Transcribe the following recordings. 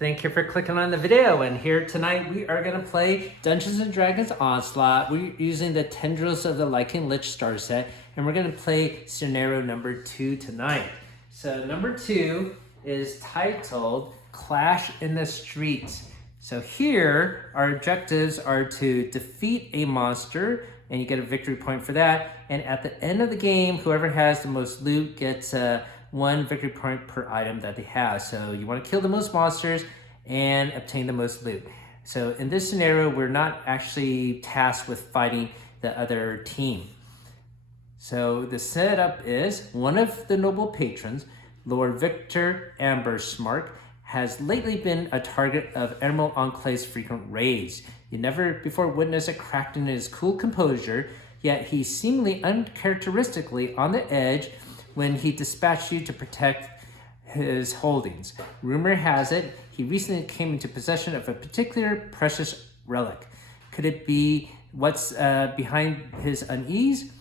Thank you for clicking on the video, and here tonight we are going to play Dungeons & Dragons Onslaught. We're using the Tendrils of the Lichen Lich star set, and we're going to play scenario number 2 tonight. So number 2 is titled Clash in the Streets. So here our objectives are to defeat a monster, and you get a victory point for that. And at the end of the game, whoever has the most loot gets 1 victory point per item that they have. So you want to kill the most monsters and obtain the most loot. So in this scenario, we're not actually tasked with fighting the other team. So the setup is one of the noble patrons, Lord Victor Ambersmark, has lately been a target of Emerald Enclave's frequent raids. You never before witnessed a cracked in his cool composure, yet he's seemingly uncharacteristically on the edge when he dispatched you to protect his holdings. Rumor has it he recently came into possession of a particular precious relic. Could it be what's behind his unease?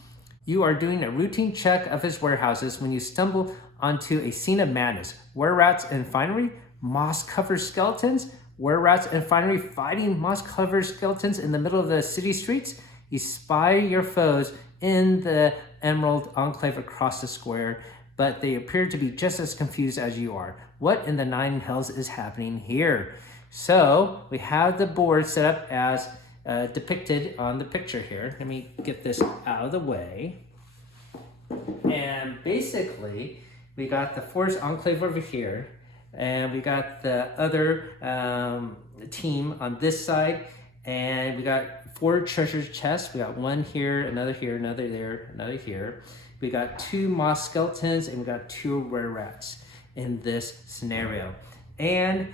You are doing a routine check of his warehouses when you stumble onto a scene of madness. Were-rats and finery, moss-covered skeletons, were-rats and finery fighting moss-covered skeletons in the middle of the city streets. You spy your foes in the Emerald Enclave across the square, but they appear to be just as confused as you are. What in the nine hells is happening here? So we have the board set up as depicted on the picture here. Let me get this out of the way. And basically, we got the Forest Enclave over here, and we got the other team on this side, and we got 4 treasure chests. We got 1 here, another here, another there, another here. We got 2 moss skeletons, and we got 2 were-rats in this scenario. And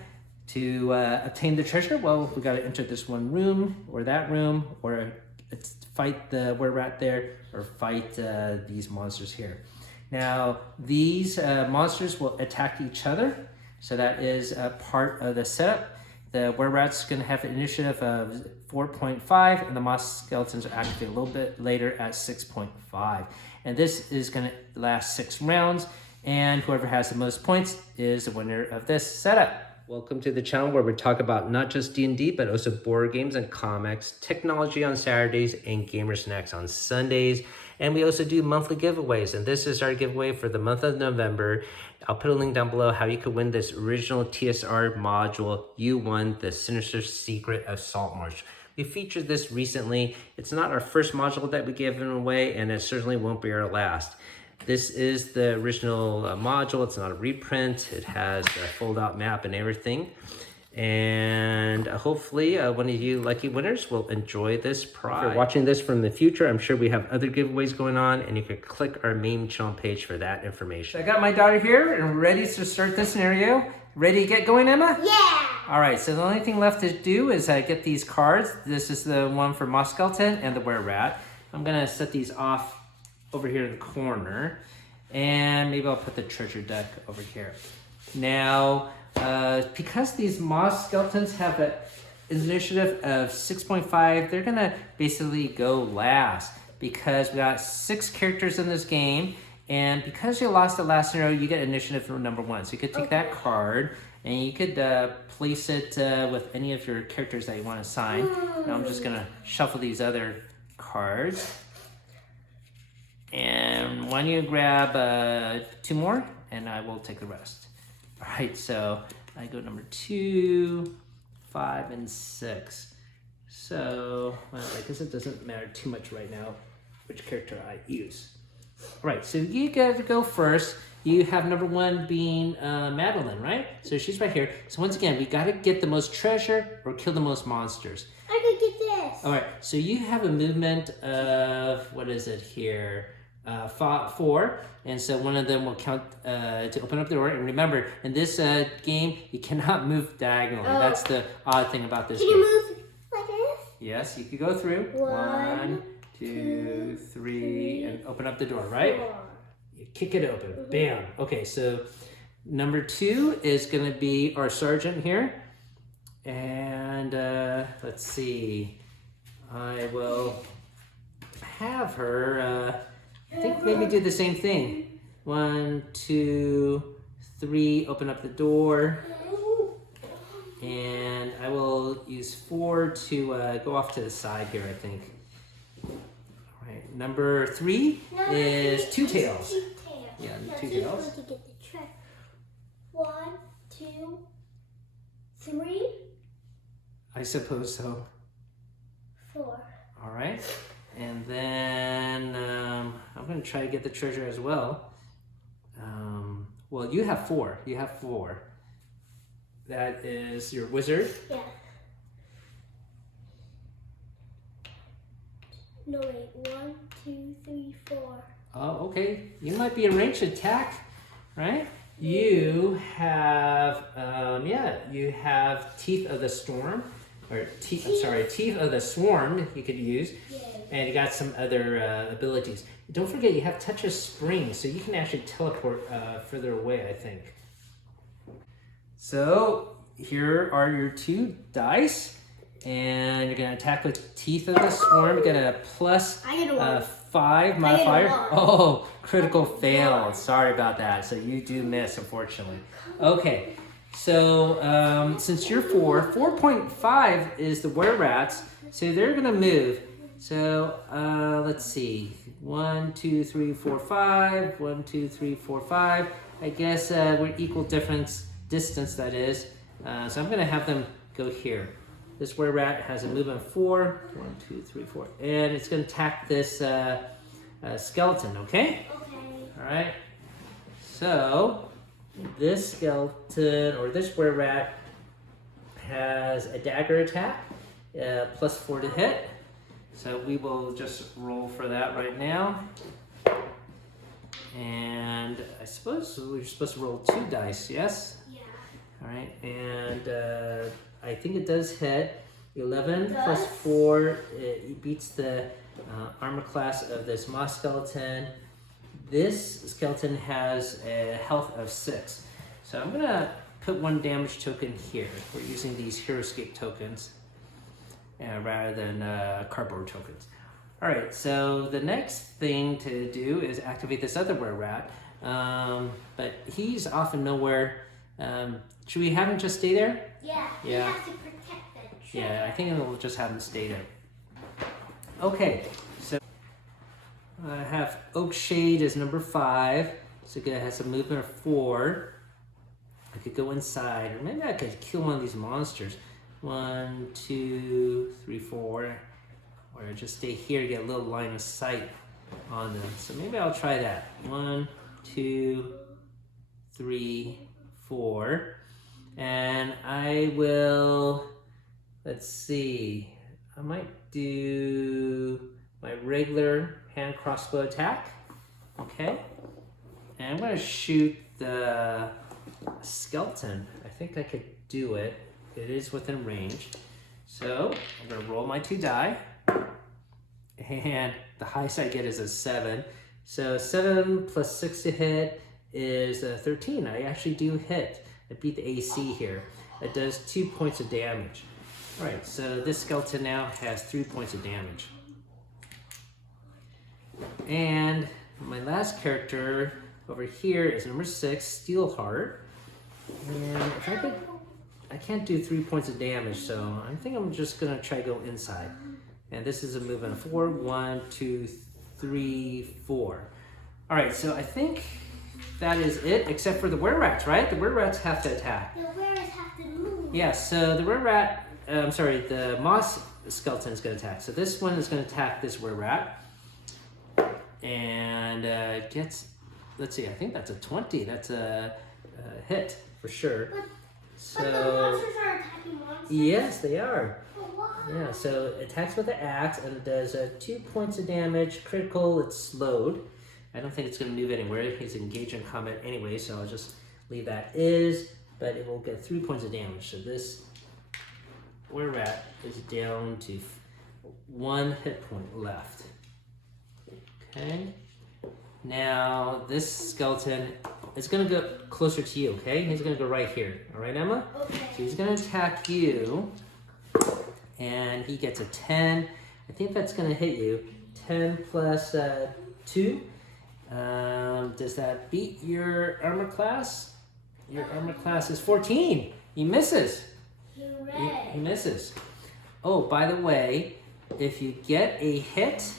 to obtain the treasure, well, we got to enter this one room, or that room, or fight the were-rat there, or fight these monsters here. Now, these monsters will attack each other, so that is a part of the setup. The were-rat's going to have an initiative of 4.5, and the moss skeletons are activated a little bit later at 6.5. And this is going to last 6 rounds, and whoever has the most points is the winner of this setup. Welcome to the channel where we talk about not just D&D, but also board games and comics, technology on Saturdays, and gamer snacks on Sundays. And we also do monthly giveaways, and this is our giveaway for the month of November. I'll put a link down below how you could win this original TSR module. You won the Sinister Secret of Saltmarch. We featured this recently. It's not our first module that we gave away, and it certainly won't be our last. This is the original module. It's not a reprint. It has a fold-out map and everything. And hopefully one of you lucky winners will enjoy this prize. If you're watching this from the future, I'm sure we have other giveaways going on, and you can click our main channel page for that information. So I got my daughter here and ready to start this scenario. Ready to get going, Emma? Yeah! All right, so the only thing left to do is get these cards. This is the one for Moss Skeleton and the Were-Rat. I'm gonna set these off over here in the corner, and maybe I'll put the treasure deck over here. Now, because these moss skeletons have an initiative of 6.5, they're gonna basically go last because we got 6 characters in this game, and because you lost the last scenario, you get initiative for number 1. So you could take that card and you could place it with any of your characters that you want to assign. Now I'm just gonna shuffle these other cards. And why don't you grab 2 more, and I will take the rest. All right, so I go number 2, 5, and 6. So, well, I guess it doesn't matter too much right now which character I use. All right, so you get to go first. You have number 1 being Madeline, right? So she's right here. So once again, we gotta get the most treasure or kill the most monsters. I could get this. All right, so you have a movement of, what is it here? 4, and so one of them will count to open up the door. And remember, in this game, you cannot move diagonally. Oh. That's the odd thing about this Can game. you move like this? Yes, you could go through. 1, 2, 3, and open up the door, right? 4. You kick it open. Bam. Okay, so number 2 is going to be our sergeant here. And let's see. I will have her... I think maybe do the same thing. 1, 2, 3, open up the door. And I will use 4 to go off to the side here, I think. All right, number 3 is Two Tails. Yeah, Two Tails. To get the trick. 1, 2, 3. I suppose so. 4. All right, and then I'm going to try to get the treasure as well. Well, you have 4. You have 4. That is your wizard. Yeah. No, wait. 1, 2, 3, 4. Oh, okay. You might be a ranged attack, right? You have, you have Teeth of the Storm, or Teeth of the Swarm you could use, and you got some other abilities. Don't forget you have Touch of Spring, so you can actually teleport further away, I think. So here are your 2 dice, and you're gonna attack with Teeth of the Swarm. You're gonna plus I get a 1. 5 modifier. I get a 1. Oh, critical fail. Sorry about that. So you do miss, unfortunately. Okay, so since you're 4, 4.5 is the were-rats, so they're gonna move. So let's see, 1, 2, 3, 4, 5. 1, 2, 3, 4, 5. I guess we're equal distance, that is. So I'm gonna have them go here. This were-rat has a movement 4. 1, 2, 3, 4. And it's going to attack this skeleton, okay? Okay. All right. So, this skeleton, or this were-rat, has a dagger attack, plus 4 to hit. So we will just roll for that right now. And I suppose we're supposed to roll 2 dice, yes? Yeah. All right, and I think it does hit. 11 Does? plus 4, it beats the armor class of this moss skeleton. This skeleton has a health of 6. So I'm gonna put 1 damage token here. We're using these HeroScape tokens rather than cardboard tokens. All right, so the next thing to do is activate this other were-rat, but he's often nowhere. Should we have him just stay there? Yeah. Yeah. You have to protect the treasure. Yeah, I think we'll just have him stay there. Okay, so I have Oakshade as number 5. So it has a movement of 4. I could go inside, or maybe I could kill one of these monsters. 1, 2, 3, 4. Or just stay here, get a little line of sight on them. So maybe I'll try that. 1, 2, 3, 4. And I will, let's see, I might do my regular hand crossbow attack. Okay. And I'm going to shoot the skeleton. I think I could do it. It is within range. So I'm going to roll my 2 die. And the highest I get is a 7. So 7 plus 6 to hit is 13. I actually do hit. I beat the AC here. It does 2 points of damage. All right, so this skeleton now has 3 points of damage. And my last character over here is number 6, Steelheart. And if I could, I can't do 3 points of damage, so I think I'm just gonna try to go inside. And this is a movement of 4. 1, 2, 3, 4. All right, so I think that is it, except for the were-rats, right? The were-rats have to attack. The were-rats have to move. Yeah, so the were-rat, the moss skeleton is going to attack. So this one is going to attack this were-rat. And gets, let's see, I think that's a 20. That's a hit for sure. But the monsters are attacking monsters? Yes, they are. But why? Yeah, so it attacks with the axe and it does 2 points of damage. Critical, it's slowed. I don't think it's going to move anywhere. He's engaged in combat anyway, so I'll just leave that is. But it will get 3 points of damage. So this were-rat is down to 1 hit point left. Okay. Now this skeleton is going to go closer to you. Okay, he's going to go right here. All right, Emma. Okay. So he's going to attack you, and he gets a 10. I think that's going to hit you. 10 plus 2. Does that beat your armor class? Your armor class is 14. He misses. Yeah. He misses. Oh, by the way, if you get a hit,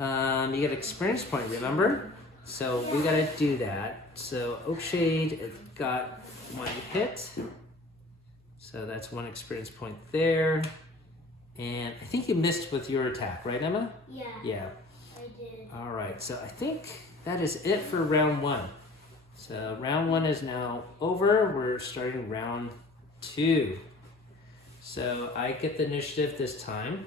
you get experience point, remember? So we gotta do that. So Oakshade got 1 hit. So that's 1 experience point there. And I think you missed with your attack, right, Emma? Yeah. Yeah. I did. All right, so I think that is it for round 1. So round 1 is now over. We're starting round 2. So I get the initiative this time.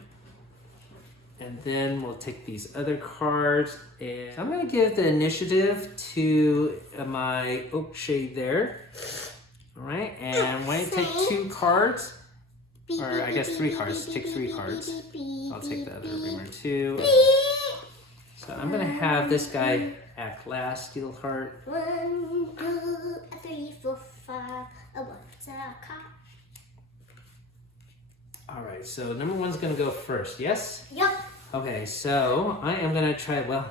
And then we'll take these other cards. And I'm going to give the initiative to my Oakshade there. All right, and when you take 2 cards, or I guess 3 cards, take 3 cards. I'll take the other Reamer too. So I'm going to have this guy act last, Steel Heart. 1, 2, 3, 4, 5. What's a cop? All right, so number 1's going to go first, yes? Yep. Okay, so I am going to try, well,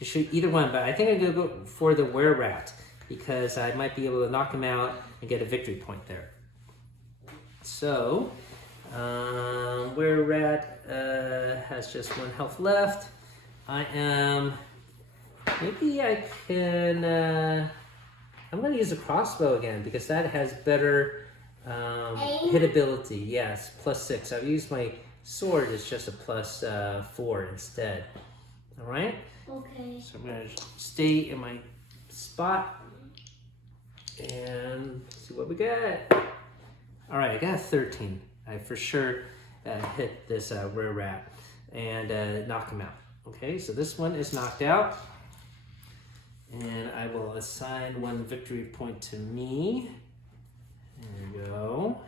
you should either one, but I think I'm going to go for the Were-Rat because I might be able to knock him out and get a victory point there. So, Were-Rat has just 1 health left. Maybe I can, I'm going to use a crossbow again because that has better hitability. Yes, +6. I've used my sword, it's just a +4 instead. All right? Okay. So I'm going to stay in my spot and see what we got. All right, I got a 13. I for sure hit this Were-Rat and knock him out. Okay, so this one is knocked out. And I will assign 1 victory point to me. There we go.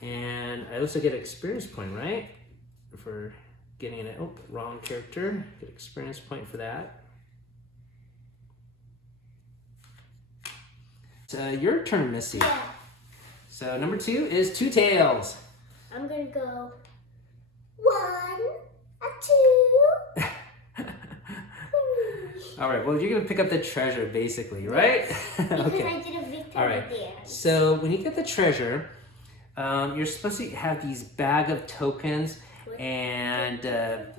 And I also get an experience point, right? For getting an, oh, wrong character. Get experience point for that. It's your turn, Missy. Yeah. So number 2 is Two Tails. I'm gonna go 1, 2. All right, well, you're going to pick up the treasure, basically, right? Because Okay. I did a victory All right. there. So when you get the treasure, you're supposed to have these bag of tokens and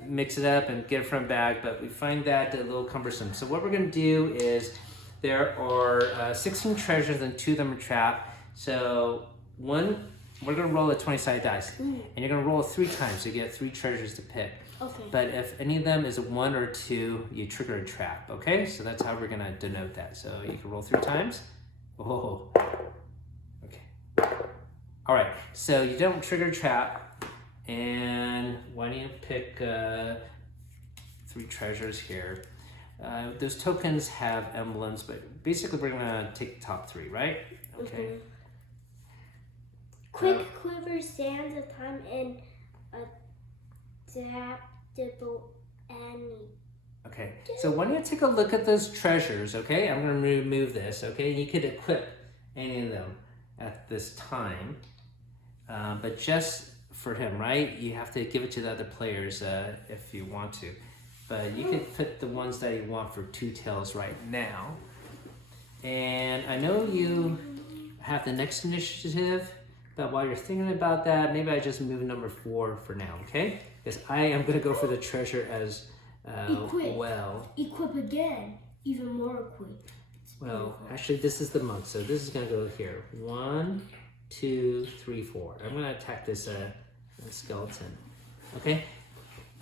mix it up and get it from a bag, but we find that a little cumbersome. So what we're going to do is there are 16 treasures and 2 of them are trapped. So we're going to roll a 20-sided dice, and you're going to roll it 3 times, so you get 3 treasures to pick. Okay. But if any of them is a 1 or 2, you trigger a trap, okay? So that's how we're gonna denote that. So you can roll 3 times. Oh, okay. All right, so you don't trigger a trap, and why don't you pick 3 treasures here? Those tokens have emblems, but basically we're gonna take the top 3, right? Okay. Quick quiver, sands of time, and adaptable any. Okay, so why don't you take a look at those treasures, okay? I'm gonna remove this, okay? You could equip any of them at this time, but just for him, right? You have to give it to the other players if you want to. But you can put the ones that you want for Two Tails right now. And I know you have the next initiative, but while you're thinking about that, maybe I just move number 4 for now, okay? Because I am gonna go for the treasure as well. Equip again. Even more equip. Well, actually this is the monk, so this is gonna go here. 1, 2, 3, 4. I'm gonna attack this skeleton, okay?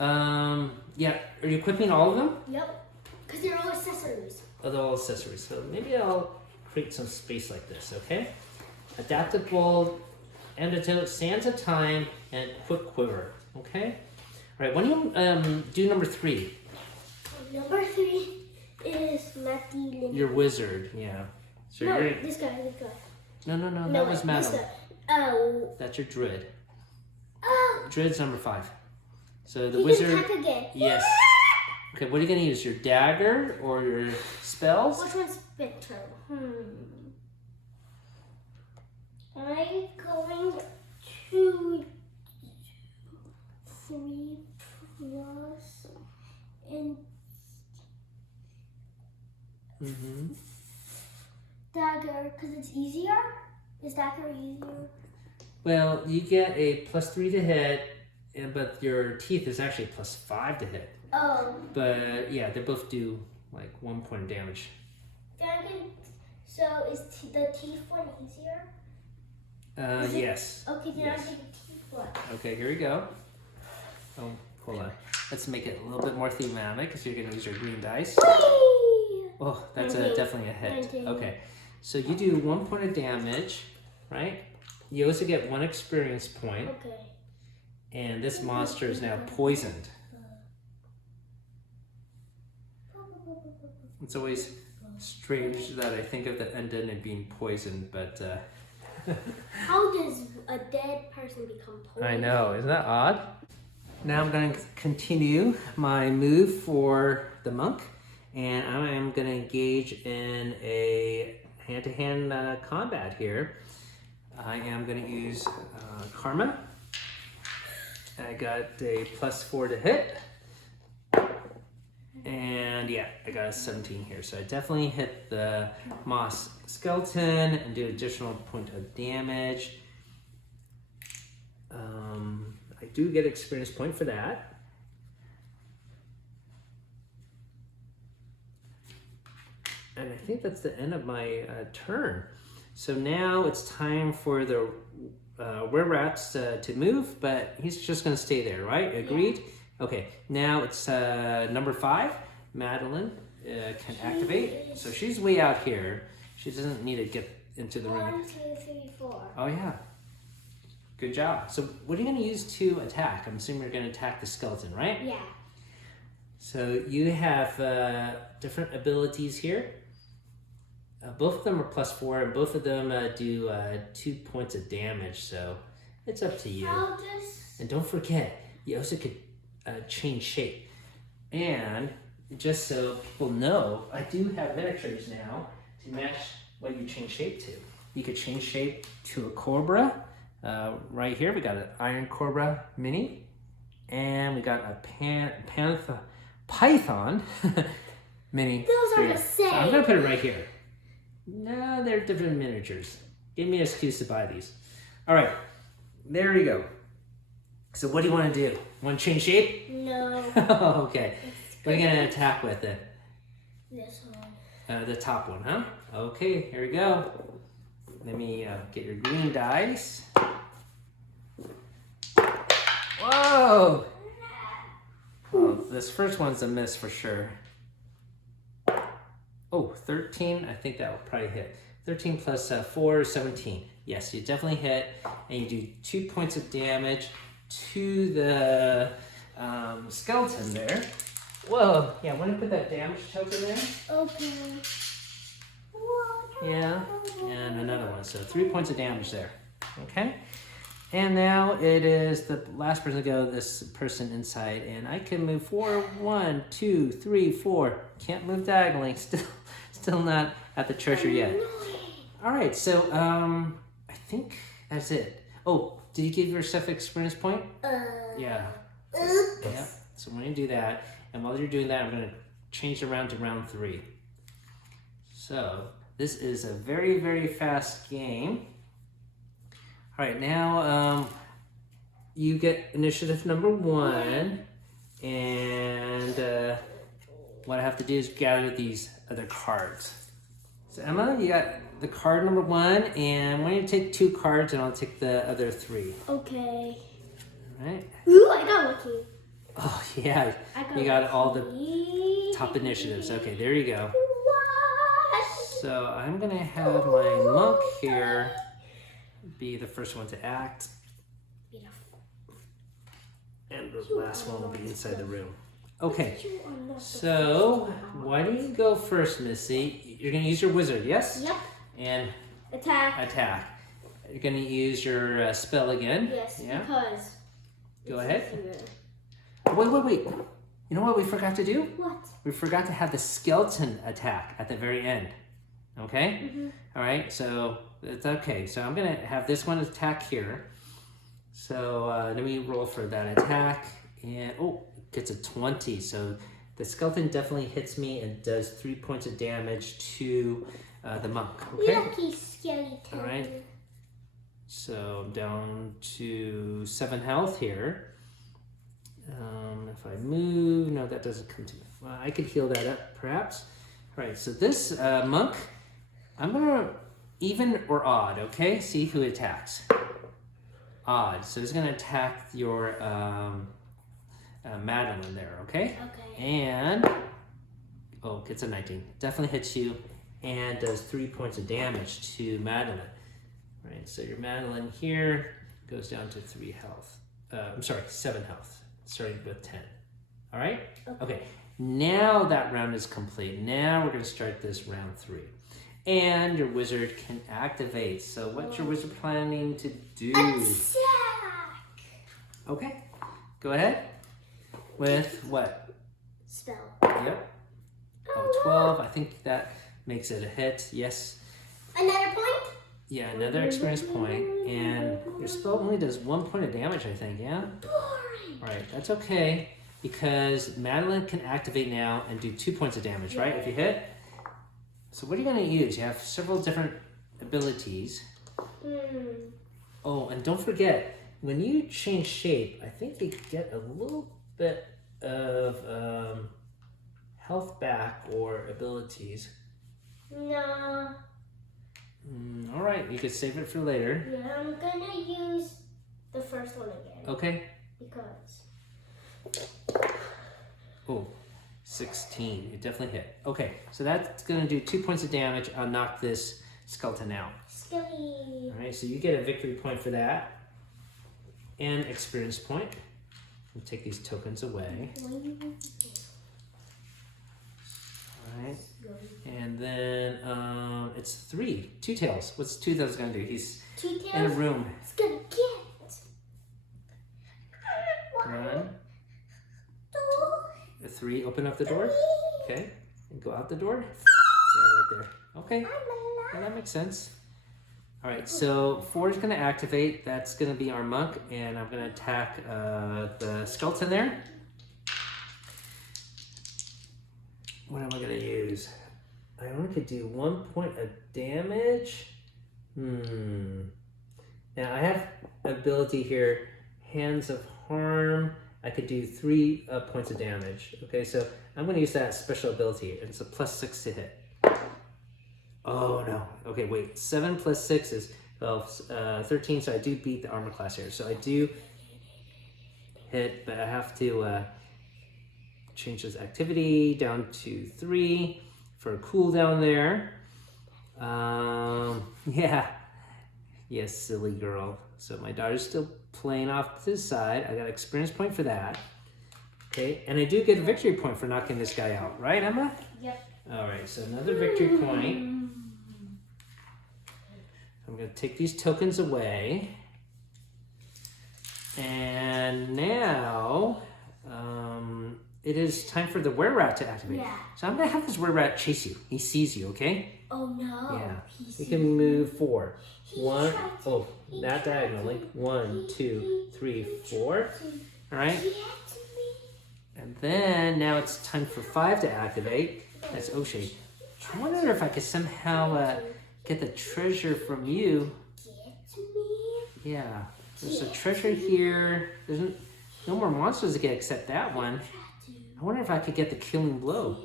Yeah, are you equipping all of them? Yep. Because they're all accessories. Oh, they're all accessories. So maybe I'll create some space like this, okay? Adaptable, antidote, sands of time, and quick quiver, okay? All right, why don't you do number 3? Number 3 is Matty. Your wizard, yeah. So No, you're... this guy. No, that was this Madam. guy. Oh. That's your druid. Oh. Druid's number 5. So the He wizard... can attack again. Yes. Okay, what are you gonna use? Your dagger or your spells? Which one's better? I'm going to 3 plus and dagger because it's easier. Is dagger easier? Well, you get a +3 to hit, but your teeth is actually +5 to hit. Oh. But yeah, they both do like 1 point of damage. So is the teeth one easier? Yes. Okay, then Yes. I'll do the teeth one. Okay, here we go. Oh, hold on. Let's make it a little bit more thematic because you're going to use your green dice. Whee! Oh, that's 19. definitely a hit. 19. Okay, so you do 1 point of damage, right? You also get 1 experience point, Okay. and this monster is now poisoned. It's always strange that I think of the Undead being poisoned, but How does a dead person become poisoned? I know, isn't that odd? Now I'm going to continue my move for the monk, and I am going to engage in a hand-to-hand combat here. I am going to use Karma. I got a +4 to hit. And yeah, I got a 17 here. So I definitely hit the moss skeleton and do additional point of damage. I do get experience point for that. And I think that's the end of my turn. So now it's time for the were-rats to move, but he's just going to stay there, right? Agreed? Yeah. Okay, now it's number 5. Madeline can activate. So she's way out here. She doesn't need to get into the room. 1, 2, 3, 4. Oh, yeah. Good job. So what are you going to use to attack? I'm assuming you're going to attack the skeleton, right? Yeah. So you have different abilities here. Both of them are +4, and both of them do 2 points of damage, so it's up to you. And don't forget, you also could change shape. And just so people know, I do have miniatures now to match what you change shape to. You could change shape to a cobra. Right here, we got an Iron Cobra Mini, and we got a Python Mini. Those are the same. So I'm gonna put it right here. No, they're different miniatures. Give me an excuse to buy these. All right, there you go. So what do you want to do? Want to change shape? No. Okay. What are you gonna attack with it? This one. The top one, huh? Okay, here we go. Let me get your green dice. Whoa! Oh, this first one's a miss for sure. Oh, 13, I think that will probably hit. 13 plus 4, 17. Yes, you definitely hit, and you do 2 points of damage to the skeleton there. Whoa, yeah, I'm gonna put that damage token there. Okay. Yeah, and another one, so 3 points of damage there, okay? And now it is the last person to go, this person inside, and I can move forward 1, 2, 3, 4. Can't move diagonally, still not at the treasure yet. All right, so I think that's it. Oh, did you give yourself an experience point? Yeah. Yeah, so we're gonna do that, and while you're doing that, I'm gonna change the round to round 3. So this is a very, very fast game. All right, now you get initiative number 1, and what I have to do is gather these other cards. So Emma, you got the card number 1, and why don't you take 2 cards, and I'll take the other 3. Okay. All right. Ooh, I got lucky. Oh yeah, you got all the top initiatives. Okay, there you go. So I'm gonna have my monk here be the first one to act, and the last one will be inside the room. Okay, so why don't you go first, Missy? You're gonna use your wizard, yes? Yep. And Attack. You're gonna use your spell again? Yes, yeah? because... Go ahead. Wait. You know what we forgot to do? What? We forgot to have the skeleton attack at the very end. Okay? Mm-hmm. All right, so it's okay. So I'm going to have this one attack here. So let me roll for that attack. And, oh, it gets a 20. So the skeleton definitely hits me and does 3 points of damage to the monk. Okay? Yucky skeleton. All right. So I'm down to 7 health here. If I move, no, that doesn't come to me. Well, I could heal that up, perhaps. All right, so this monk, I'm gonna even or odd, okay? See who attacks. Odd, so he's gonna attack your Madeline there, okay? Okay. And, oh, gets a 19. Definitely hits you and does 3 points of damage to Madeline. All right, so your Madeline here goes down to 3 health. I'm sorry, 7 health, starting with 10. All right? Okay, now that round is complete. Now we're gonna start this round 3. And your wizard can activate. So what's your wizard planning to do? Attack! Okay, go ahead. With what? Spell. Yep. Oh, 12. I think that makes it a hit. Yes. Another point? Yeah, another experience point. And your spell only does 1 point of damage, I think, yeah? Boring. All right, that's okay. Because Madeline can activate now and do 2 points of damage, right? If you hit. So what are you going to use? You have several different abilities. Oh, and don't forget, when you change shape, I think you get a little bit of health back or abilities. No. All right, you could save it for later. Yeah, I'm gonna use the first one again. Okay. Because. Oh, 16. It definitely hit. Okay, so that's going to do 2 points of damage. I'll knock this skeleton out. Skelly. All right, so you get a victory point for that. And experience point. I'll take these tokens away. All right. And then it's 3. 2 tails. What's 2 tails going to do? He's 2 tails. in a room. It's gonna get. 1, 3. Open up the door. Okay. And go out the door. Yeah, right there. Okay. Yeah, that makes sense. All right, so 4 is going to activate. That's going to be our monk, and I'm going to attack the skeleton there. What am I going to use? I only could do 1 point of damage. Now I have ability here, Hands of Harm. I could do 3 points of damage. Okay, so I'm going to use that special ability. It's a +6 to hit. Oh no. Okay, wait. 7 plus 6 is 12, 13, so I do beat the armor class here. So I do hit, but I have to change this activity down to 3 for a cooldown there. Yeah. Yes, silly girl. So my daughter's still playing off to the side. I got an experience point for that. Okay, and I do get a victory point for knocking this guy out, right, Emma? Yep. All right, so another victory point. I'm going to take these tokens away. And now it is time for the were-rat to activate. Yeah. So I'm going to have this were-rat chase you. He sees you, okay? Oh no. Yeah. We can move 4. 1, oh, not diagonally. 1, 2, 3, 4. All right. And then now it's time for 5 to activate. That's O'Shea. I wonder if I could somehow get the treasure from you. Yeah. There's a treasure here. There's no more monsters to get except that one. I wonder if I could get the killing blow.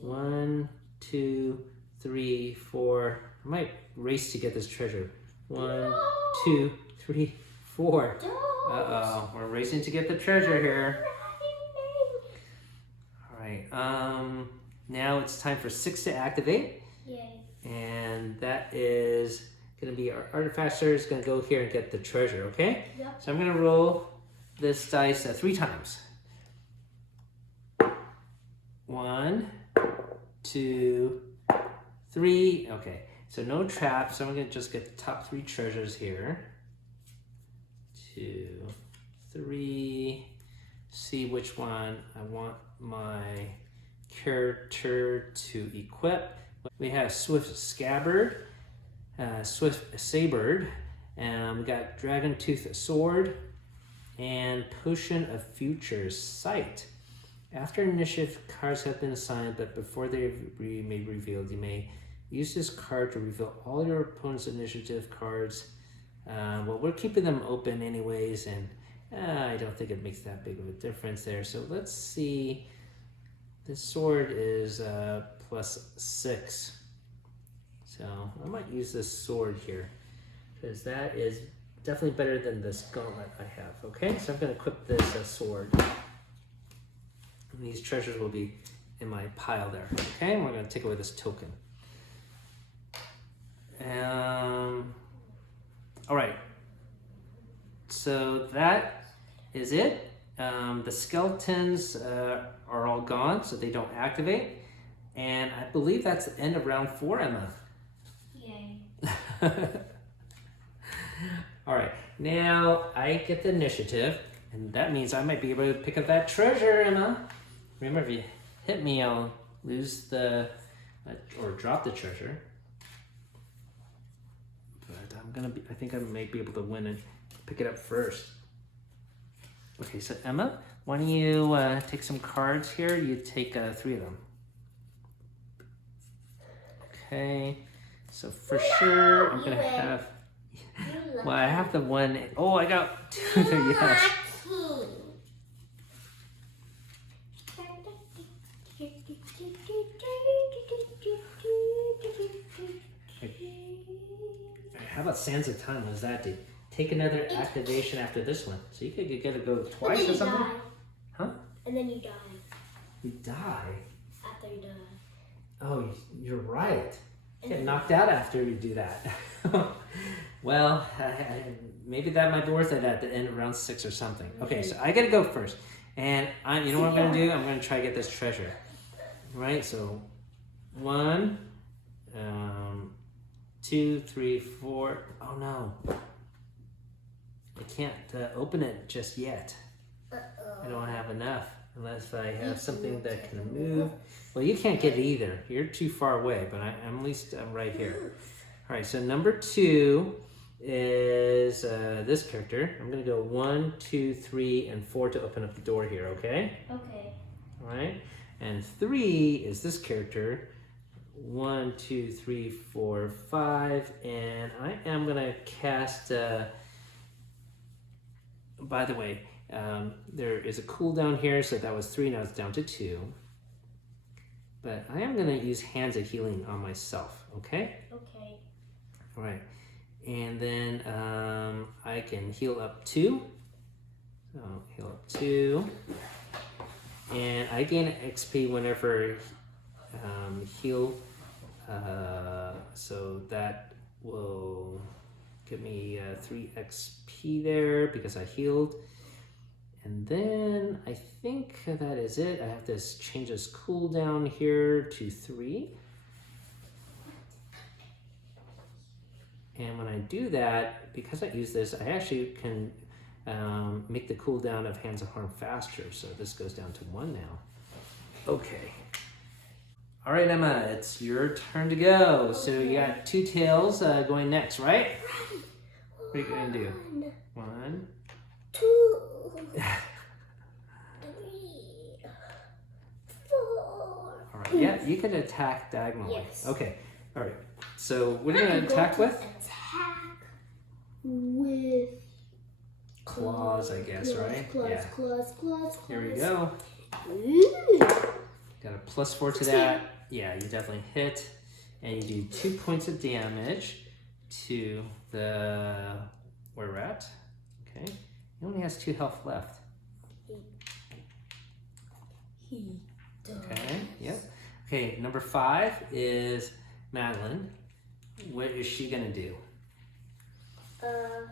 1, 2, 3, 4. I might race to get this treasure. 1, 2, 3, 4. Uh-oh. We're racing to get the treasure here. All right. Now it's time for 6 to activate. Yay. And that is going to be our artificer is going to go here and get the treasure, okay? Yep. So I'm going to roll this dice 3 times. 1, 2, 3. Okay, so no traps. So I'm going to just get the top 3 treasures here. 2, 3. See which one I want my character to equip. We have Swift Scabbard, Swift Sabred, and we got Dragon Tooth Sword, and Potion of Future Sight. After initiative, cards have been assigned, but before they may be revealed, you may use this card to reveal all your opponent's initiative cards Well, we're keeping them open anyways, and I don't think it makes that big of a difference there. So let's see. This sword is +6. So I might use this sword here because that is definitely better than this gauntlet I have. Okay, so I'm going to equip this sword. And these treasures will be in my pile there. Okay, and we're going to take away this token. All right. So that is it. The skeletons are all gone, so they don't activate. And I believe that's the end of round 4, Emma. Yay. All right, now I get the initiative, and that means I might be able to pick up that treasure, Emma. Remember, if you hit me, I'll lose the, or drop the treasure. But I think I might be able to win and pick it up first. Okay, so Emma, why don't you take some cards here? You take 3 of them. Okay, so for sure I'm gonna have. Well, I have the one. Oh, I got 2 there. Yes. How about Sands of Time? What does that do? Take another activation after this one. So you could get to go twice or something? Die. Huh? And then you die. You die? After you die. Oh, you're right. You get knocked out after you do that. Well, maybe that might be worth it at the end of round 6 or something. Okay, so I gotta go first. And you know what I'm gonna do? I'm gonna try to get this treasure. Right, so 1, 2, 3, 4. Oh no. I can't open it just yet. I don't have enough unless I have something that can move. Well, you can't get it either. You're too far away, but I'm at least right here. All right, so number 2 is this character. I'm gonna go 1, 2, 3, and 4 to open up the door here, okay? Okay. All right, and 3 is this character. 1, 2, 3, 4, 5, and I am gonna cast, by the way, there is a cooldown here, so that was 3, now it's down to 2. But I am gonna use Hands of Healing on myself, okay? Okay. All right, and then I can heal up 2. So heal up 2, and I gain XP whenever heal. So that will give me 3 XP there because I healed. And then I think that is it. I have to change this cooldown here to 3. And when I do that, because I use this, I actually can make the cooldown of Hands of Harm faster. So this goes down to 1 now. Okay. All right, Emma, it's your turn to go. So you got 2 tails going next, right? What are you going to do? 1, 2, 3, 4. All right, yeah, you can attack diagonally. Yes. Okay, all right. So what are you going to attack with? Attack with Claws, I guess, right? Claws, Yeah. claws. Here we go. Ooh. Got a +4 to that. Yeah, you definitely hit. And you do 2 points of damage to the... where we're at. Okay. He only has 2 health left. He does. Okay, yep. Okay, number 5 is Madeline. What is she gonna do? I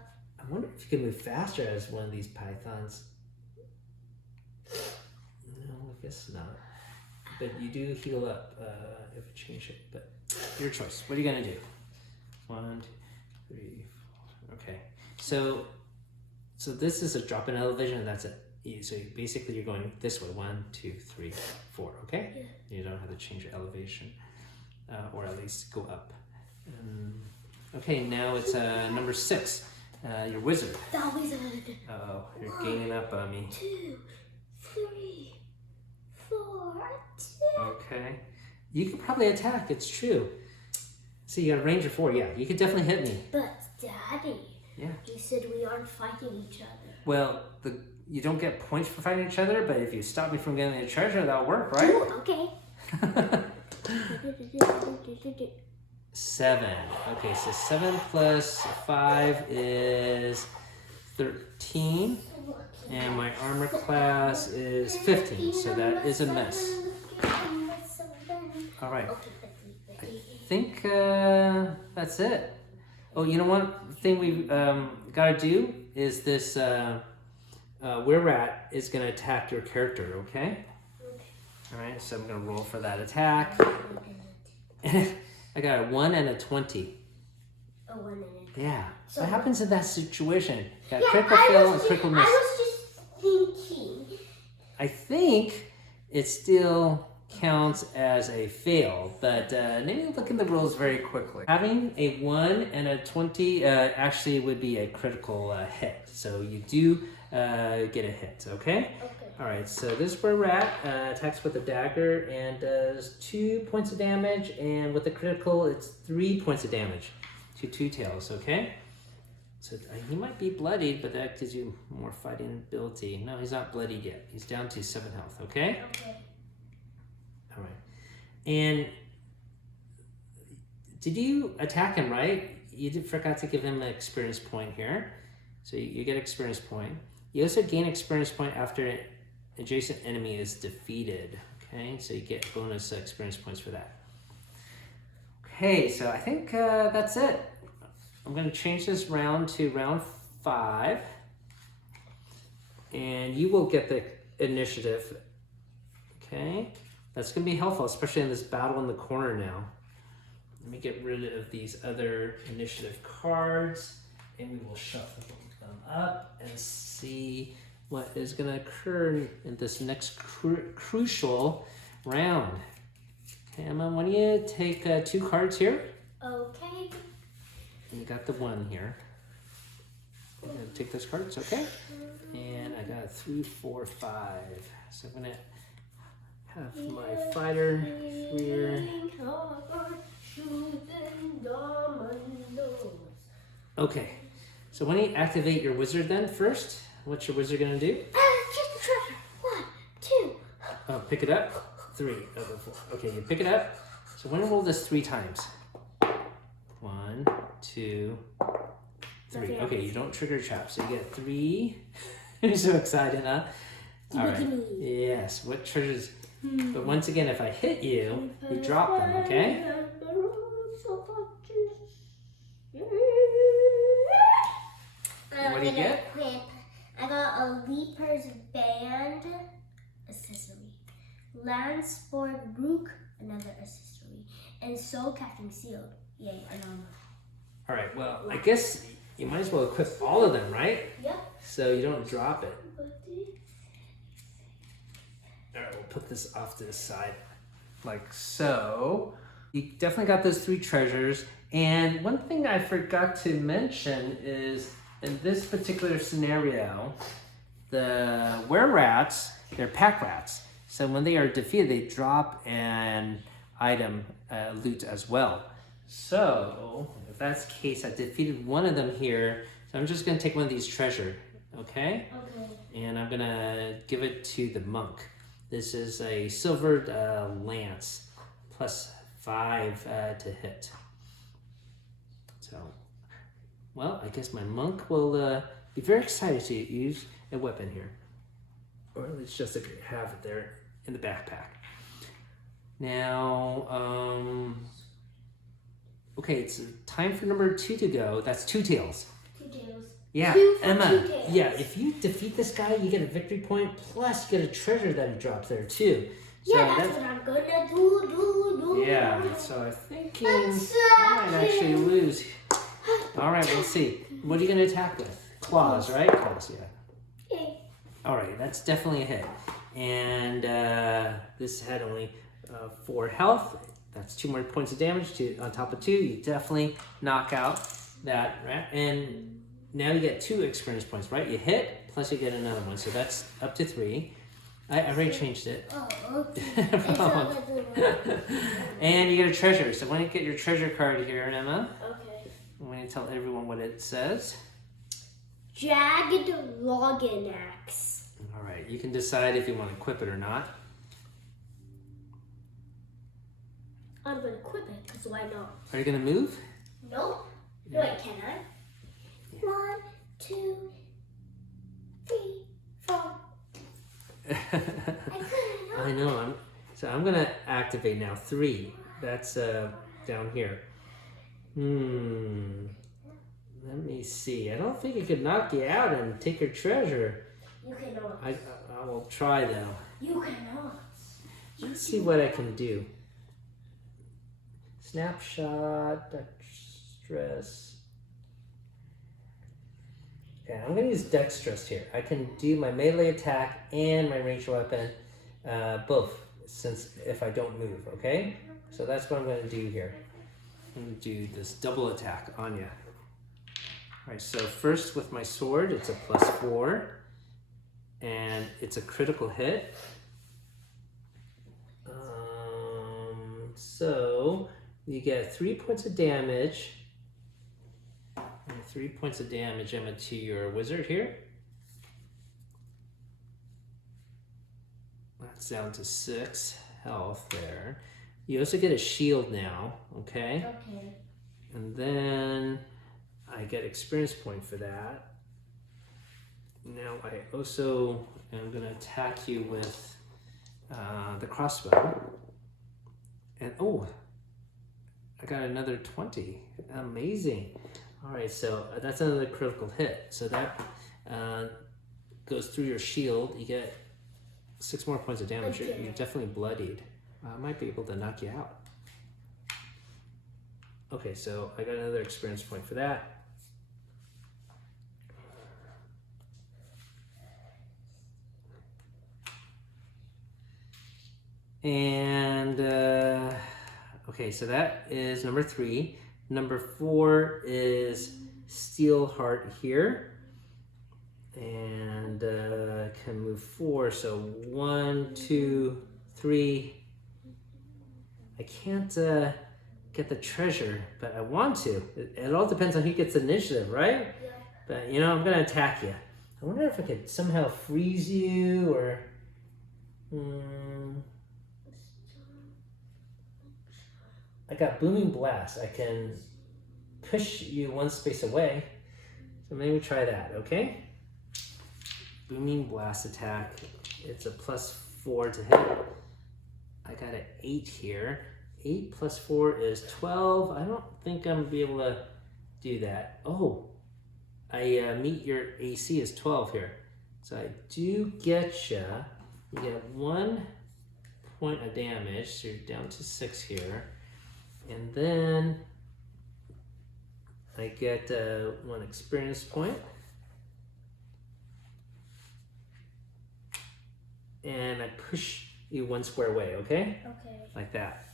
wonder if you can move faster as one of these pythons. No, I guess not. But you do heal up if you change it. But your choice. What are you gonna do? 1, 2, 3, 4. Okay. So this is a drop in elevation, and that's it. So basically, you're going this way. 1, 2, 3, 4. Okay. Yeah. You don't have to change your elevation, or at least go up. Okay. Now it's number 6. Your wizard. The wizard. Oh, you're gaining up on me. 2, 3, 4. Okay. You could probably attack. It's true. See, you got a range of 4. Yeah, you could definitely hit me. But Daddy. Yeah. fighting each other. Well, you don't get points for fighting each other, but if you stop me from getting a treasure, that'll work, right? Ooh, okay. 7. Okay, so 7 plus 5 is 13. And my armor class is 15, so that is a miss. All right. I think that's it. Oh, you know one thing we've got to do is this were-rat is going to attack your character, okay? All right, so I'm going to roll for that attack. I got a 1 and a 20. A 1 and a 20. Yeah. So what happens in that situation? You got critical fail and critical miss. I was just thinking. I think it still counts as a fail, but maybe look at the rules very quickly. Having a 1 and a 20 actually would be a critical hit, so you do get a hit, okay? Okay. All right, so this rat attacks with a dagger and does 2 points of damage, and with the critical, it's 3 points of damage to 2 tails, okay? So he might be bloodied, but that gives you more fighting ability. No, he's not bloodied yet. He's down to 7 health, okay? Okay. All right. And did you attack him, right? You forgot to give him an experience point here. So you get experience point. You also gain experience point after an adjacent enemy is defeated. Okay, so you get bonus experience points for that. Okay, so I think that's it. I'm going to change this round to round 5. And you will get the initiative. Okay, that's going to be helpful, especially in this battle in the corner now. Let me get rid of these other initiative cards, and we will shuffle them up and see what is going to occur in this next crucial round. Okay, Emma, why don't you take 2 cards here? Okay. And you got the 1 here. I'm going to take those cards, okay? And I got 3, 4, 5. So I'm going to have my fighter here. Okay, so when you activate your wizard then first, what's your wizard gonna do? Check the treasure. 1, 2. Oh, pick it up. 3 of the 4. Okay, you pick it up. So we're gonna roll this 3 times. 1, 2, 3. Okay, you don't trigger trap, so you get 3. You're so excited, huh? All right. Yes. What treasures? But once again, if I hit you, you drop them. Okay. What do you get? I got a Leaper's Band accessory, Landsport Brook another accessory, and Soul Catching Shield. Yay, an armor. All right. Well, I guess you might as well equip all of them, right? Yep. So you don't drop it. All right. We'll put this off to the side, like so. You definitely got those 3 treasures. And one thing I forgot to mention is, in this particular scenario, the were-rats, they're pack rats. So when they are defeated, they drop an item loot as well. So if that's the case, I defeated one of them here. So I'm just going to take one of these treasure, okay? Okay. And I'm going to give it to the monk. This is a silvered lance, plus 5 to hit. So, well, I guess my monk will be very excited to use a weapon here. Or at least just if you have it there in the backpack. Now, okay, it's time for number 2 to go. That's 2 tails. 2 tails. Yeah, 2 for Emma. 2 tails. Yeah, if you defeat this guy, you get a victory point, plus you get a treasure that he drops there too. So Yeah, that's what I'm gonna do. Yeah, so I'm thinking I might actually lose. All right, let's see. What are you gonna attack with? Claws, right? Claws, yeah. Yay. All right, that's definitely a hit. And this had only 4 health. That's 2 more points of damage on top of 2. You definitely knock out that rat. And now you get 2 experience points, right? You hit, plus you get another one. So that's up to 3. I already changed it. Oh, okay. And you get a treasure. So why don't you get your treasure card here, Emma? Okay. I'm going to tell everyone what it says. Jagged Logging Axe. All right, you can decide if you want to equip it or not. I'm gonna equip it, because why not? Are you going to move? No. Yeah. Wait, can I? Yeah. 1, 2, 3, 4. I know. I'm going to activate now. 3. That's down here. Let me see. I don't think it could knock you out and take your treasure. You cannot. I will try though. You cannot. Let's see what I can do. Snapshot, dexterous. Okay, I'm gonna use dexterous here. I can do my melee attack and my ranged weapon, both, since if I don't move, okay? So that's what I'm gonna do here. I'm gonna do this double attack on you. All right, so first with my sword, it's a +4, and it's a critical hit. So you get 3 points of damage. And 3 points of damage, Emma, to your wizard here. That's down to 6 health there. You also get a shield now, okay? Okay. And then I get experience point for that. Now I also am going to attack you with the crossbow. And oh, I got another 20. Amazing. All right, so that's another critical hit. So that goes through your shield. You get 6 more points of damage. Okay. You're definitely bloodied. I might be able to knock you out. Okay, so I got another experience point for that. And okay, so that is number 3. Number 4 is Steel Heart here, and can move 4. So 1, 2, 3. I can't get the treasure, but I want to. It all depends on who gets the initiative, right? Yeah. But you know, I'm gonna attack you. I wonder if I could somehow freeze you or. I got Booming Blast. I can push you 1 space away. So maybe try that, okay? Booming Blast attack. It's a +4 to hit. I got an 8 here. 8 + 4 is 12. I don't think I'm gonna be able to do that. Oh, I meet your AC is 12 here. So I do get you. You get 1 point of damage. So you're down to 6 here. And then I get 1 experience point. And I push you 1 square away, okay? Okay. Like that.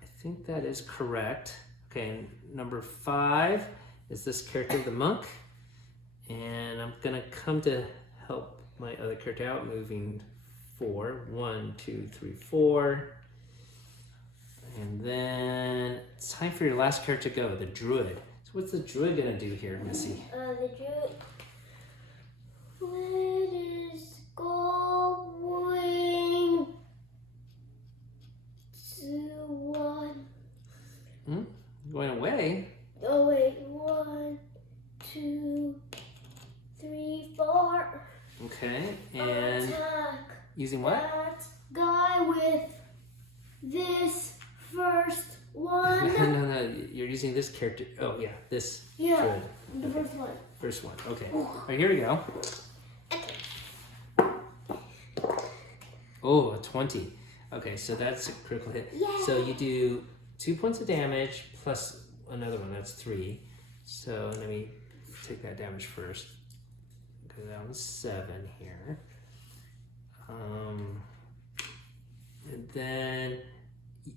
I think that is correct. Okay, and number 5 is this character, the monk. And I'm gonna come to help my other character out, moving 4. 1, 2, 3, 4. And then it's time for your last character to go, the druid. So what's the druid gonna do here, Missy? The druid is going to 1. Going away? Oh wait, 1, 2, 3, 4. Okay, and Attack using what? that guy with this first one. No, you're using this character. Oh yeah, this Yeah, druid. the first one. First one, okay. All right, here we go. Oh, a 20. Okay, so that's a critical hit. Yeah. So you do 2 points of damage plus another one, that's 3. So let me take that damage first. Go down to 7 here. And then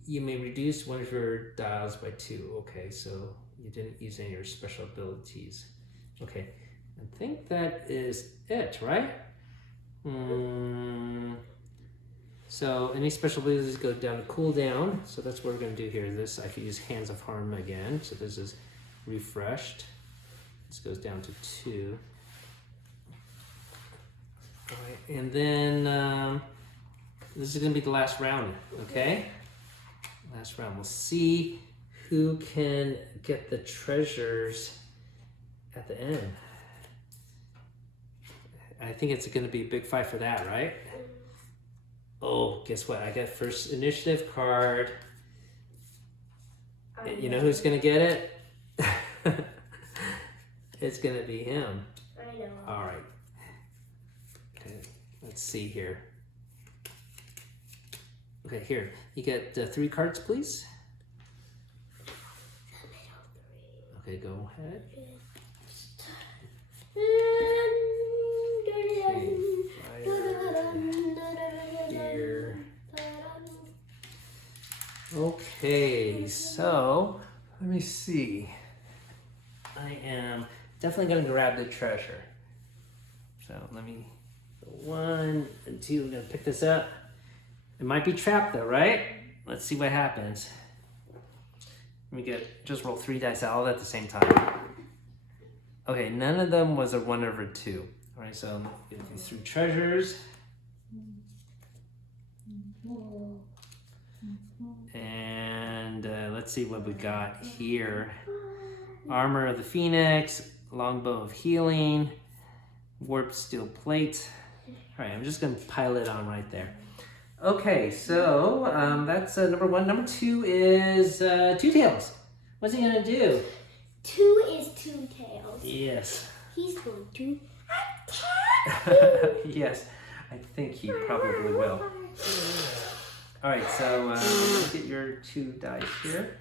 you may reduce one of your dials by 2. Okay, so you didn't use any of your special abilities. Okay, I think that is it, right? So any special abilities go down to cooldown. So that's what we're going to do here. This, I could use Hands of Harm again. So this is refreshed. This goes down to 2. All right, and then this is gonna be the last round, okay? Last round, we'll see who can get the treasures at the end. I think it's gonna be a big fight for that, right? Oh, guess what? I got first initiative card. You know who's gonna get it? It's gonna be him. I know. All right. Okay, let's see here. Okay, here. You get 3 cards, please. Okay, go ahead. Here. Okay, so let me see. I am definitely gonna grab the treasure. So let me 1 and 2. I'm gonna pick this up. It might be trapped though, right? Let's see what happens. Let me just roll 3 dice all at the same time. Okay, none of them was a 1/2. All right, so get these 3 treasures. And let's see what we got here. Armor of the Phoenix, Longbow of Healing, Warped Steel Plate. All right, I'm just gonna pile it on right there. Okay, so that's number 1. Number 2 is 2 Tails. What's he gonna do? 2 is 2 Tails. Yes. He's going to attack you. Yes, I think he probably will. All right, so let's get your 2 dice here.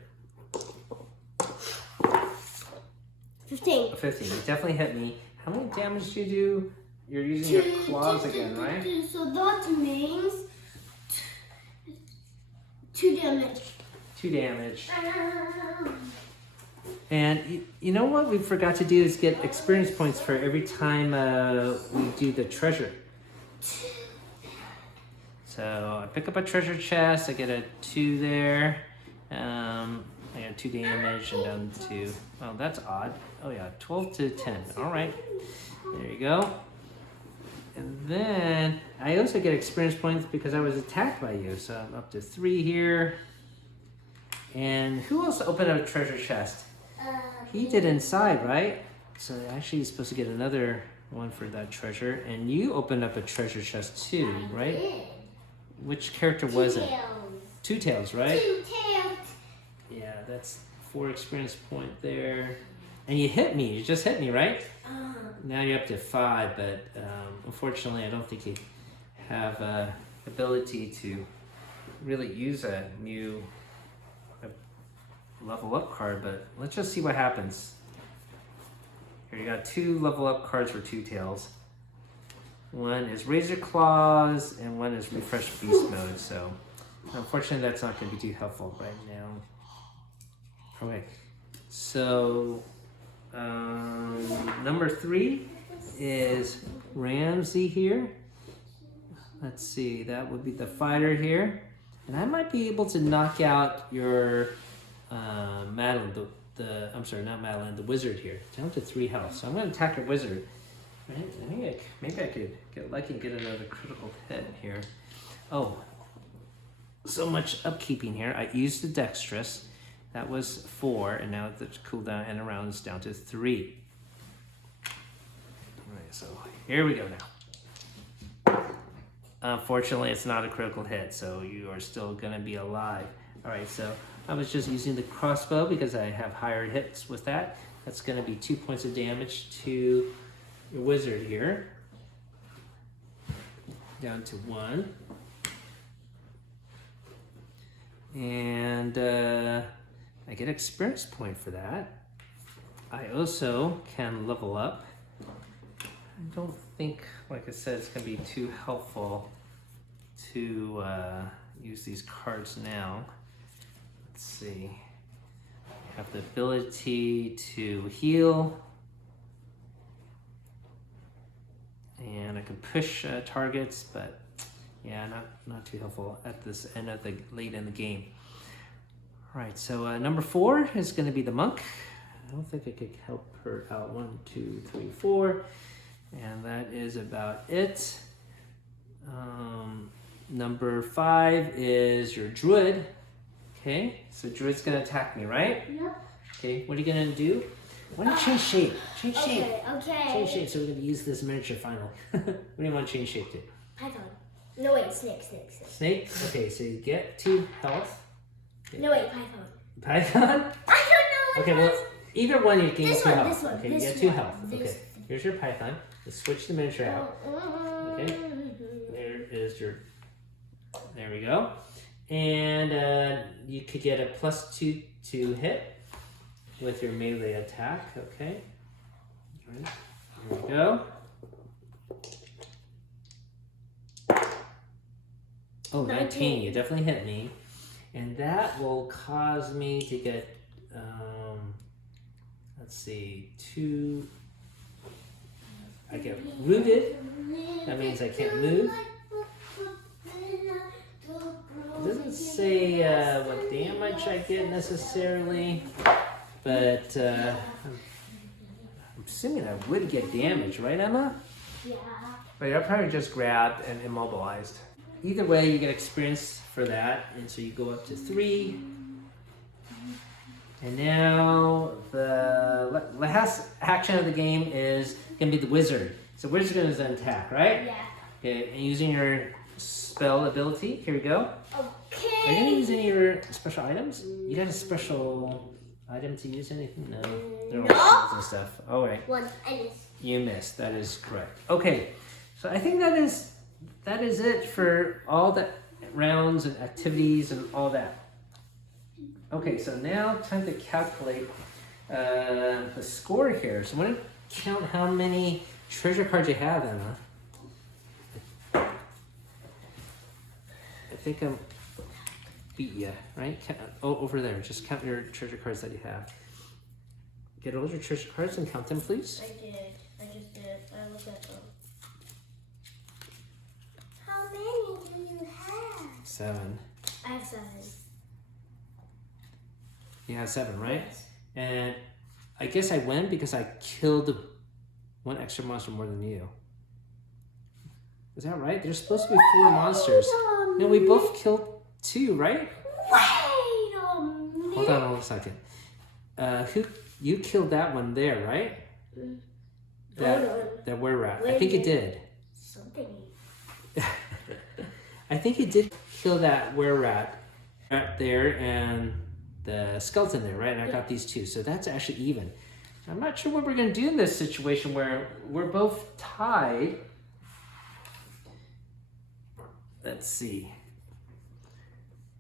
15. 15. You definitely hit me. How many damage do you do? You're using your claws again, right? So that means 2 damage. 2 damage. And you know what we forgot to do is get experience points for every time we do the treasure. So I pick up a treasure chest, I get a 2 there. I got 2 damage and down to, oh, that's odd. Oh yeah, 12 to 10. All right, there you go. And then I also get experience points because I was attacked by you. So I'm up to 3 here. And who else opened up a treasure chest? He did inside, right? So actually he's supposed to get another one for that treasure. And you opened up a treasure chest too, right? Which character was it? 2 Tails, right? 2 Tails. Yeah, that's 4 experience point there. And you hit me. You just hit me, right? Now you're up to 5, but unfortunately I don't think you have ability to really use a new level up card, but let's just see what happens. Here you got 2 level up cards for 2 Tails. One is Razor Claws and one is Refresh Beast Mode, so unfortunately that's not going to be too helpful right now. Okay, so number 3 is Ramsey here. Let's see, that would be the fighter here. And I might be able to knock out your Madeline, I'm sorry, not Madeline, the wizard here. Down to 3 health. So I'm going to attack your wizard. Right? Maybe I could get lucky and get another critical hit here. Oh, so much upkeeping here. I used the dexterous. That was 4, and now the cooldown and around is down to 3. All right, so here we go now. Unfortunately, it's not a critical hit, so you are still going to be alive. All right, so I was just using the crossbow because I have higher hits with that. That's going to be 2 points of damage to your wizard here. Down to 1. And I get experience point for that. I also can level up. I don't think, like I said, it's going to be too helpful to use these cards now. Let's see. I have the ability to heal. And I can push targets, but yeah, not too helpful at this end of late in the game. All right, so number 4 is going to be the monk. I don't think I could help her out. 1, 2, 3, 4. And that is about it. Number 5 is your druid. Okay, so druid's gonna attack me, right? Yep. Okay, what are you gonna do? Why don't you change shape? Change shape. Okay. Change shape. So we're gonna use this miniature finally. What do you want to change shape to? Python. No wait, snake. Snake? Okay, so you get 2 health. No wait, python. Python? I don't know. Okay, well, either one you can get 2 health. This one. Okay, you get 2 health. Okay, here's your python. Let's switch the miniature out. Okay, there is your. There we go. And you could get a +2 to hit with your melee attack. Okay. All right. Here we go. Oh, 19. You definitely hit me. And that will cause me to get, let's see, 2. I get rooted. That means I can't move. It doesn't say what damage I get necessarily, but I'm assuming I would get damage, right, Emma? Yeah. But you're probably just grabbed and immobilized. Either way, you get experience for that, and so you go up to 3. And now the last action of the game is gonna be the wizard. So wizard is an attack, right? Yeah. Okay, and using your spell ability, here we go. Okay. Are you gonna use any of your special items? You got a special item to use anything? No. They're all shields and stuff. All right. 1. I missed. You missed. That is correct. Okay. So I think that is it for all the rounds and activities and all that. Okay, so now time to calculate the score here. So I'm gonna count how many treasure cards you have, Emma. I think I'm beat you, right? Over there. Just count your treasure cards that you have. Get all your treasure cards and count them, please. I did. I just did. I looked at them. How many do you have? 7. I have 7. You have 7, right? Yes. And I guess I win because I killed 1 extra monster more than you. Is that right? There's supposed to be 4 monsters. No, we both killed 2, right? Wait a minute. Hold on a second. You killed that one there, right? That were rat. I think you did. Something. I think you did kill that were rat right there and the skeleton there, right? And I got these 2, so that's actually even. I'm not sure what we're gonna do in this situation where we're both tied. Let's see.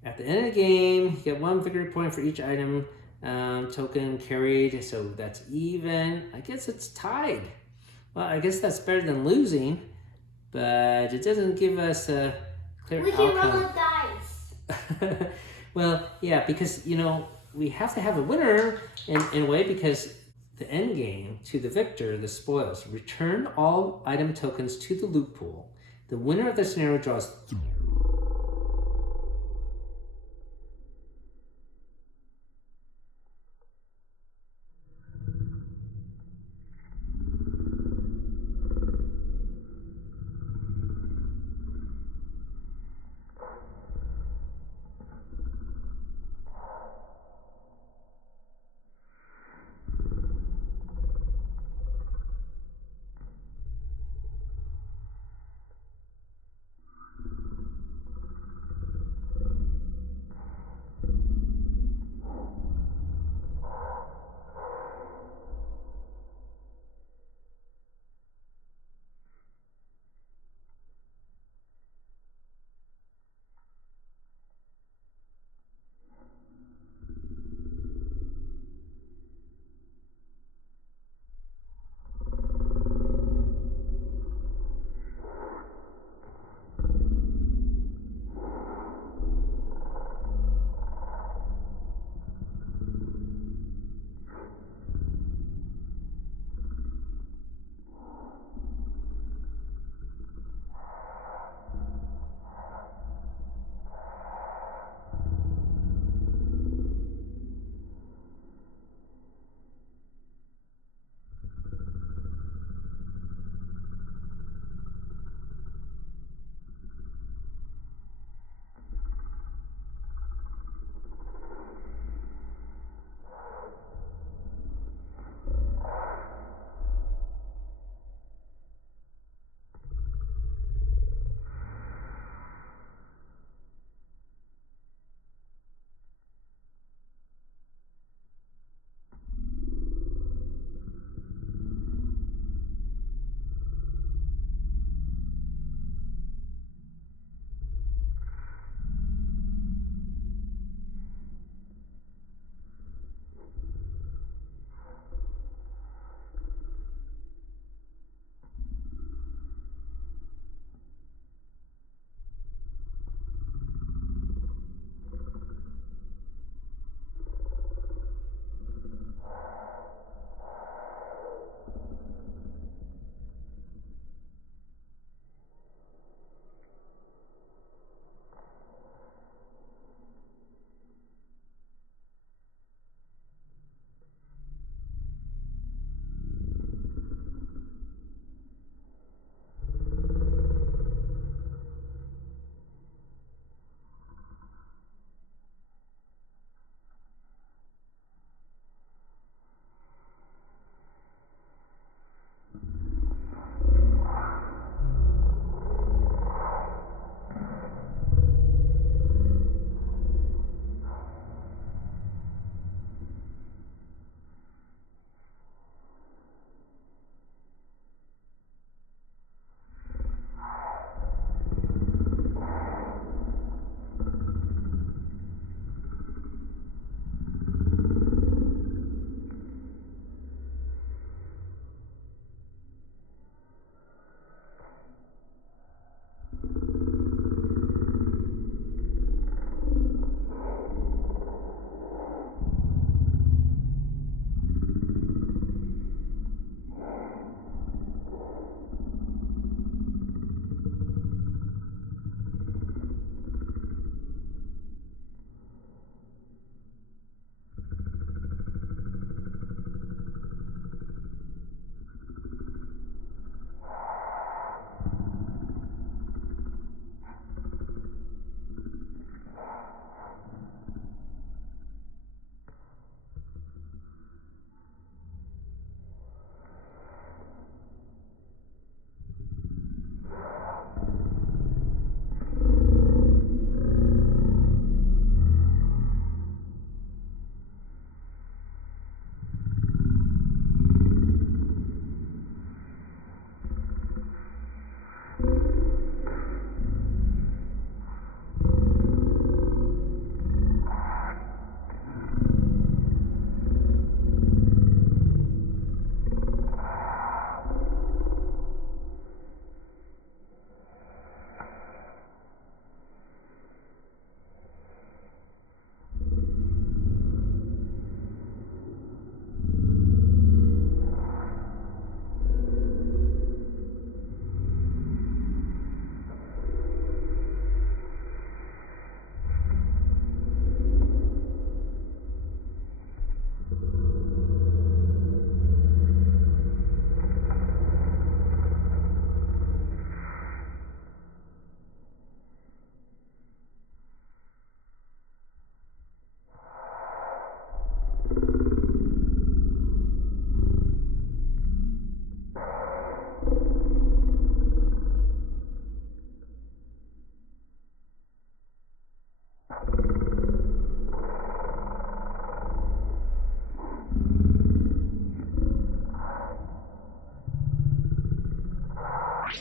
At the end of the game, you get 1 victory point for each item token carried, so that's even. I guess it's tied. Well, I guess that's better than losing, but it doesn't give us a clear outcome. We can roll the dice. Well, yeah, because, we have to have a winner in a way, because the end game to the victor, the spoils. Return all item tokens to the loot pool. The winner of the scenario draws 3.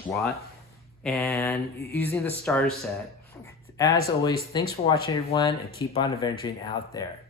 Onslaught and using the star set. As always, thanks for watching everyone and keep on adventuring out there.